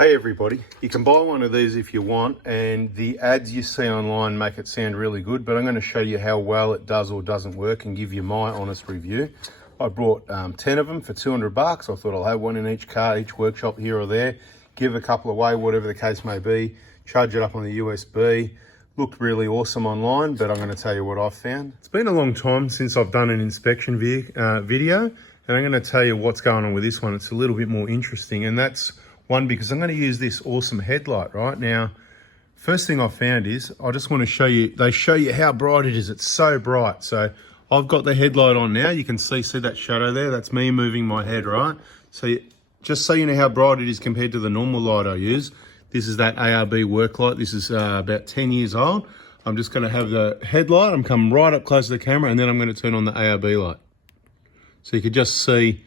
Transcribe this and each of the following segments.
Hey everybody, you can buy one of these if you want, and the ads you see online make it sound really good, but I'm going to show you how well it does or doesn't work and give you my honest review. I brought 10 of them for 200 bucks. I thought I'll have one in each car, each workshop here or there, give a couple away, whatever the case may be, charge it up on the USB. Looked really awesome online, but I'm going to tell you what I've found. It's been a long time since I've done an inspection video, and I'm going to tell you what's going on with this one. It's a little bit more interesting, and that's one, because I'm going to use this awesome headlight right now. First thing I found is, I just want to show you, they show you how bright it is. It's so bright. So I've got the headlight on now. You can see that shadow there. That's me moving my head, right? So just so you know how bright it is compared to the normal light I use, this is that ARB work light. This is about 10 years old. I'm just going to have the headlight. I'm coming right up close to the camera, and then I'm going to turn on the ARB light. So you could just see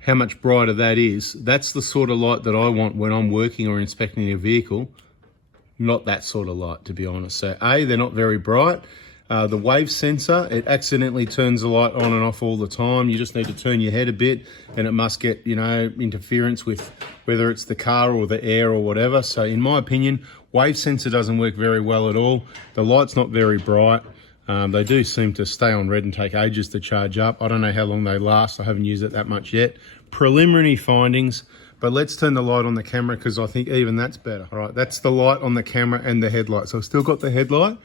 how much brighter that is. That's the sort of light that I want when I'm working or inspecting a vehicle. Not that sort of light, to be honest. So they're not very bright. The wave sensor, it accidentally turns the light on and off all the time. You just need to turn your head a bit and it must get, interference with whether it's the car or the air or whatever. So in my opinion, wave sensor doesn't work very well at all. The light's not very bright. They do seem to stay on red and take ages to charge up. I don't know how long they last. I haven't used it that much yet. Preliminary findings, but let's turn the light on the camera because I think even that's better. All right, that's the light on the camera and the headlight. So I've still got the headlight,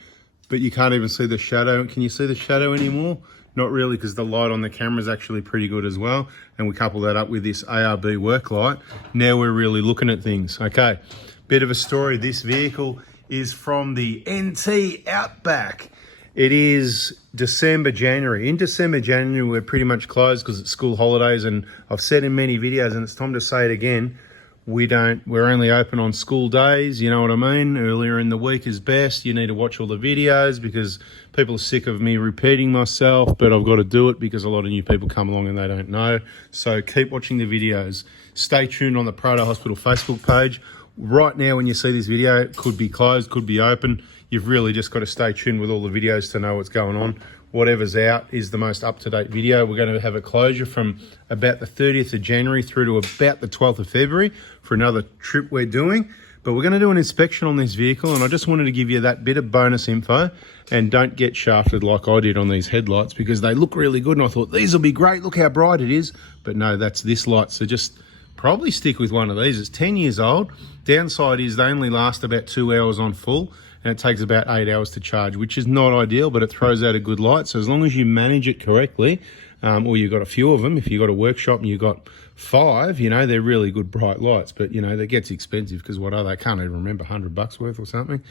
but you can't even see the shadow. Can you see the shadow anymore? Not really, because the light on the camera is actually pretty good as well. And we couple that up with this ARB work light. Now we're really looking at things. Okay, bit of a story. This vehicle is from the NT Outback. It is December, January. In December, January, we're pretty much closed because it's school holidays, and I've said in many videos, and it's time to say it again, we're only open on school days, you know what I mean? Earlier in the week is best. You need to watch all the videos because people are sick of me repeating myself, but I've got to do it because a lot of new people come along and they don't know. So keep watching the videos. Stay tuned on the Prado Hospital Facebook page. Right now, when you see this video, it could be closed, could be open. You've really just got to stay tuned with all the videos to know what's going on. Whatever's out is the most up-to-date video. We're going to have a closure from about the 30th of January through to about the 12th of February for another trip we're doing. But we're going to do an inspection on this vehicle, and I just wanted to give you that bit of bonus info. And don't get shafted like I did on these headlights because they look really good, and I thought, these will be great. Look how bright it is. But no, that's this light. So just probably stick with one of these. It's 10 years old. Downside is they only last about 2 hours on full, and it takes about 8 hours to charge, which is not ideal, but it throws out a good light. So as long as you manage it correctly, or you've got a few of them, if you've got a workshop and you've got 5, they're really good bright lights. But, that gets expensive because what are they? I can't even remember, 100 bucks worth or something.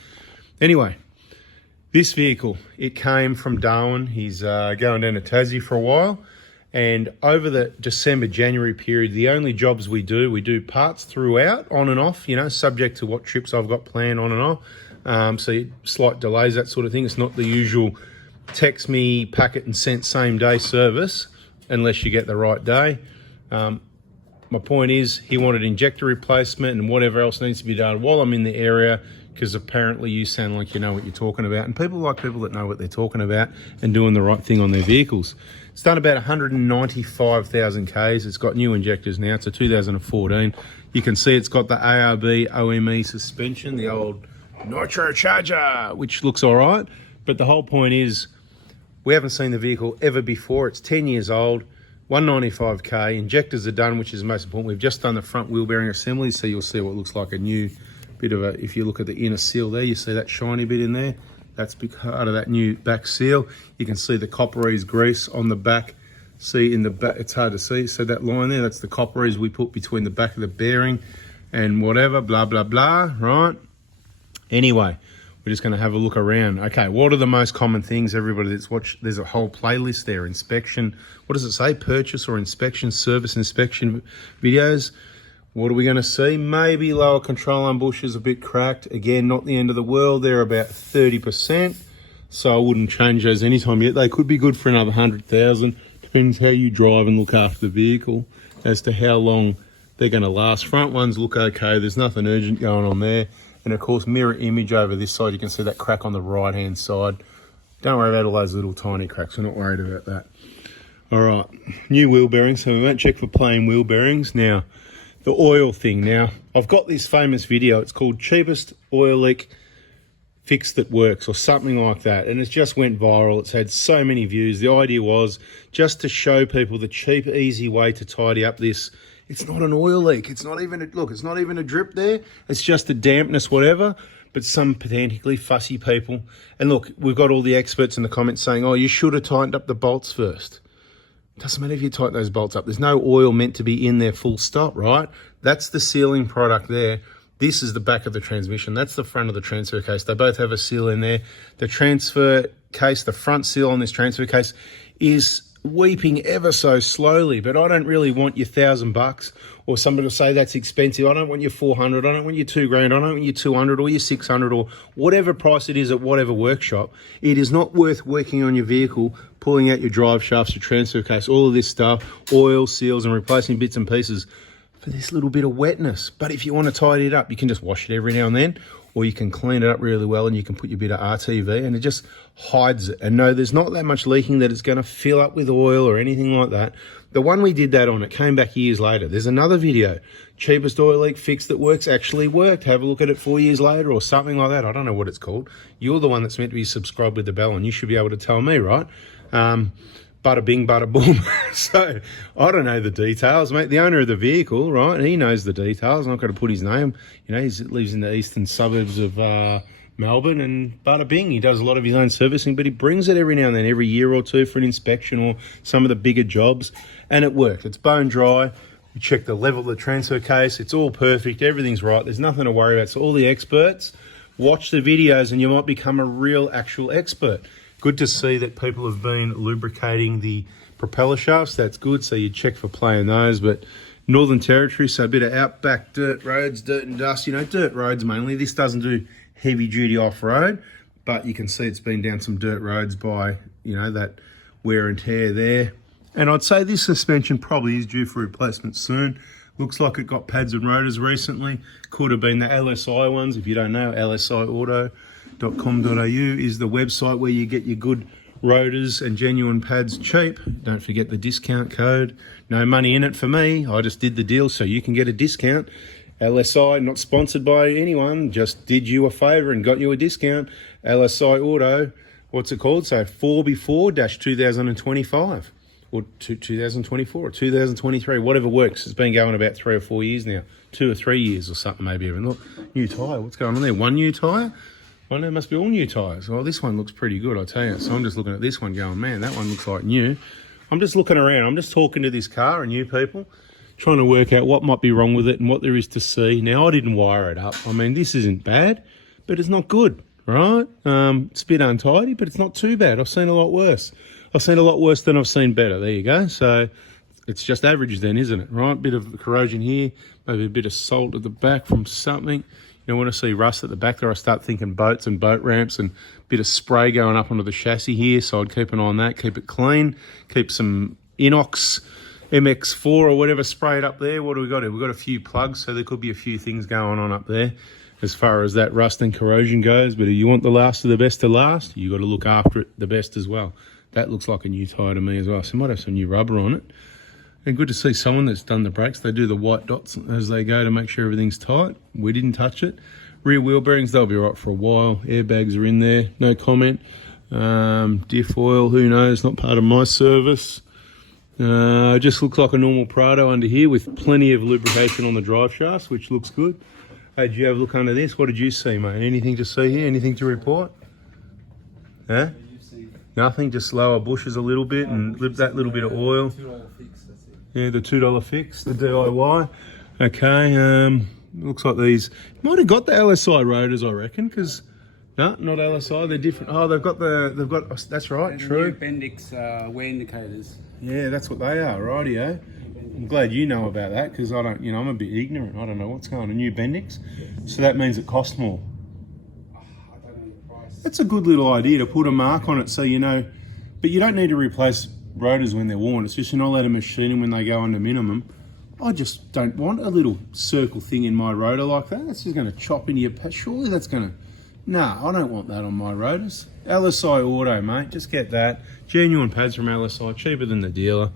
Anyway, this vehicle, it came from Darwin. He's going down to Tassie for a while. And over the December, January period, the only jobs we do parts throughout, on and off, subject to what trips I've got planned on and off. So slight delays, that sort of thing. It's not the usual text me, packet and sent same day service unless you get the right day. My point is he wanted injector replacement and whatever else needs to be done while I'm in the area, because apparently you sound like you know what you're talking about, and people like people that know what they're talking about and doing the right thing on their vehicles. It's done about 195,000 Ks. It's got new injectors now. It's a 2014. You can see it's got the ARB OME suspension, the old Nitro Charger, which looks all right. But the whole point is we haven't seen the vehicle ever before. It's 10 years old, 195K. Injectors are done, which is most important. We've just done the front wheel bearing assembly, so you'll see what looks like a new bit of a, if you look at the inner seal there, you see that shiny bit in there. That's part of that new back seal. You can see the Copperies grease on the back. See in the back, it's hard to see. So that line there, that's the Copperies we put between the back of the bearing and whatever, blah, blah, blah, right? Anyway, we're just going to have a look around. Okay, what are the most common things, everybody that's watched? There's a whole playlist there. Inspection, what does it say? Purchase or inspection, service inspection videos. What are we going to see? Maybe lower control arm bushes a bit cracked. Again, not the end of the world. They're about 30%. So I wouldn't change those anytime yet. They could be good for another 100,000. Depends how you drive and look after the vehicle as to how long they're going to last. Front ones look okay. There's nothing urgent going on there. And of course, mirror image over this side. You can see that crack on the right-hand side. Don't worry about all those little tiny cracks. We're not worried about that. All right, new wheel bearings. So we won't check for plain wheel bearings. Now, the oil thing. Now, I've got this famous video. It's called Cheapest Oil Leak Fix That Works or something like that. And it just went viral. It's had so many views. The idea was just to show people the cheap, easy way to tidy up this. It's not an oil leak. It's not even, look, it's not even a drip there. It's just a dampness, whatever. But some pedantically fussy people. And look, we've got all the experts in the comments saying, oh, you should have tightened up the bolts first. Doesn't matter if you tighten those bolts up. There's no oil meant to be in there full stop, right? That's the sealing product there. This is the back of the transmission. That's the front of the transfer case. They both have a seal in there. The transfer case, the front seal on this transfer case is weeping ever so slowly, but I don't really want your $1,000 or somebody will say that's expensive. I don't want your 400. I don't want your $2,000. I don't want your 200 or your 600 or whatever price it is at whatever workshop. It is not worth working on your vehicle, pulling out your drive shafts, your transfer case, all of this stuff, oil, seals, and replacing bits and pieces for this little bit of wetness. But if you want to tidy it up, you can just wash it every now and then, or you can clean it up really well and you can put your bit of RTV and it just hides it. And no, there's not that much leaking that it's going to fill up with oil or anything like that. The one we did that on, it came back years later. There's another video, Cheapest Oil Leak Fix That Works, actually worked. Have a look at it 4 years later or something like that. I don't know what it's called. You're the one that's meant to be subscribed with the bell and you should be able to tell me, right? Bada bing, bada boom. So I don't know the details, mate. The owner of the vehicle, right? He knows the details. I'm not going to put his name. You know, he lives in the eastern suburbs of Melbourne, and bada bing, he does a lot of his own servicing, but he brings it every now and then, every year or two for an inspection or some of the bigger jobs, and it worked. It's bone dry. We check the level of the transfer case. It's all perfect. Everything's right. There's nothing to worry about. So all the experts, watch the videos and you might become a real actual expert. Good to see that people have been lubricating the propeller shafts. That's good. So you check for play in those. But Northern Territory, so a bit of outback dirt roads, dirt and dust, you know, dirt roads mainly. This doesn't do heavy duty off-road, but you can see it's been down some dirt roads by, you know, that wear and tear there. And I'd say this suspension probably is due for replacement soon. Looks like it got pads and rotors recently. Could have been the LSI ones. If you don't know, lsiauto.com.au is the website where you get your good rotors and genuine pads cheap. Don't forget the discount code. No money in it for me. I just did the deal so you can get a discount. LSI, not sponsored by anyone, just did you a favour and got you a discount. LSI Auto, what's it called? So 4before-2025 or 2024 or 2023, whatever works. It's been going about 3 or 4 years now, 2 or 3 years or something maybe even. Look, new tyre, what's going on there? One new tyre? Well, no, it must be all new tyres. Well, this one looks pretty good, I tell you. So I'm just looking at this one going, man, that one looks like new. I'm just looking around. I'm just talking to this car and you people, trying to work out what might be wrong with it and what there is to see. Now, I didn't wire it up. I mean, this isn't bad, but it's not good, right? It's a bit untidy, but it's not too bad. I've seen a lot worse. I've seen a lot worse than I've seen better. There you go. So it's just average then, isn't it, right? Bit of corrosion here, maybe a bit of salt at the back from something. You know, when I see rust at the back there, I start thinking boats and boat ramps and a bit of spray going up onto the chassis here. So I'd keep an eye on that, keep it clean, keep some Inox MX4 or whatever sprayed up there. What do we got here? We've got a few plugs, so there could be a few things going on up there as far as that rust and corrosion goes. But if you want the last of the best to last, you got to look after it the best as well. That looks like a new tyre to me as well. So it might have some new rubber on it. And good to see someone that's done the brakes. They do the white dots as they go to make sure everything's tight. We didn't touch it. Rear wheel bearings, they'll be right for a while. Airbags are in there, no comment. Diff oil, who knows, not part of my service. It just looks like a normal Prado under here with plenty of lubrication on the drive shafts, which looks good. Hey, did you have a look under this? What did you see, mate? Anything to see here? Anything to report? Huh? Nothing, just lower bushes a little bit and that little bit of oil. Yeah, the $2 fix, the DIY. Okay, looks like these might have got the LSI rotors, I reckon, because no, not LSI, they're different. Oh, they've got that's right, true. Bendix wear indicators. Yeah, that's what they are, rightio. I'm glad you know about that because I don't, you know, I'm a bit ignorant. I don't know what's going on. A new Bendix, so that means it costs more. I don't know the price. That's a good little idea to put a mark on it so you know, but you don't need to replace rotors when they're worn. It's just you're not allowed to machine them when they go under minimum. I just don't want a little circle thing in my rotor like that. That's just going to chop into your patch. Surely that's going to... Nah, I don't want that on my rotors. LSI Auto, mate. Just get that. Genuine pads from LSI, cheaper than the dealer.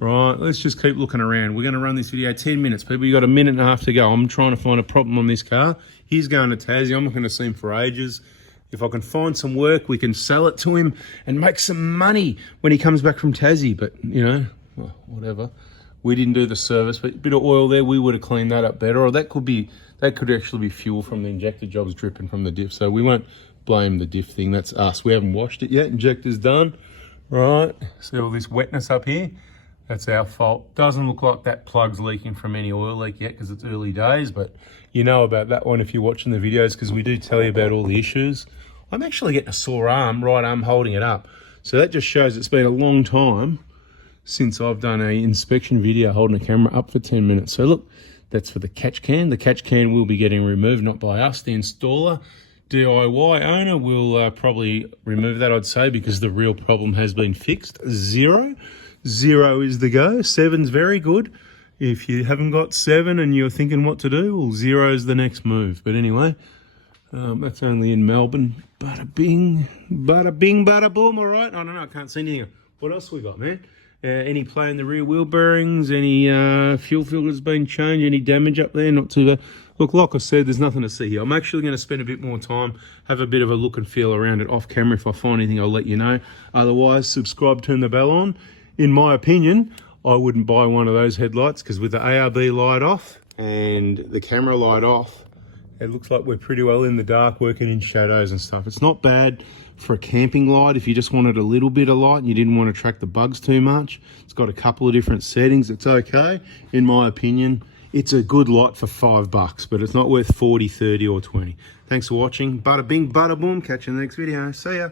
Right, let's just keep looking around. We're going to run this video 10 minutes. People, you got a minute and a half to go. I'm trying to find a problem on this car. He's going to Tassie. I'm not going to see him for ages. If I can find some work, we can sell it to him and make some money when he comes back from Tassie. But, you know, well, whatever. We didn't do the service, but a bit of oil there, we would have cleaned that up better. Or that could actually be fuel from the injector jobs dripping from the diff. So we won't blame the diff thing. That's us. We haven't washed it yet. Injector's done. Right. See all this wetness up here? That's our fault. Doesn't look like that plug's leaking from any oil leak yet because it's early days, but you know about that one if you're watching the videos because we do tell you about all the issues. I'm actually getting a sore arm, right arm holding it up. So that just shows it's been a long time since I've done an inspection video holding a camera up for 10 minutes. So look, that's for the catch can. The catch can will be getting removed, not by us, the installer. DIY owner will probably remove that, I'd say, because the real problem has been fixed. 0 is the go. 7's very good. If you haven't got 7 and you're thinking what to do, well, 0 is the next move. But anyway, that's only in Melbourne. Bada bing, bada boom. All right. I don't know. I can't see anything. What else we got, man? Any play in the rear wheel bearings? Any fuel filters been changed? Any damage up there? Not too bad. Look, like I said, there's nothing to see here. I'm actually going to spend a bit more time, have a bit of a look and feel around it off camera. If I find anything, I'll let you know. Otherwise, subscribe, turn the bell on. In my opinion, I wouldn't buy one of those headlights because with the ARB light off and the camera light off, it looks like we're pretty well in the dark working in shadows and stuff. It's not bad for a camping light if you just wanted a little bit of light and you didn't want to track the bugs too much. It's got a couple of different settings. It's okay. In my opinion, it's a good light for $5, but it's not worth 40, 30 or 20. Thanks for watching. Bada bing, bada boom. Catch you in the next video. See ya.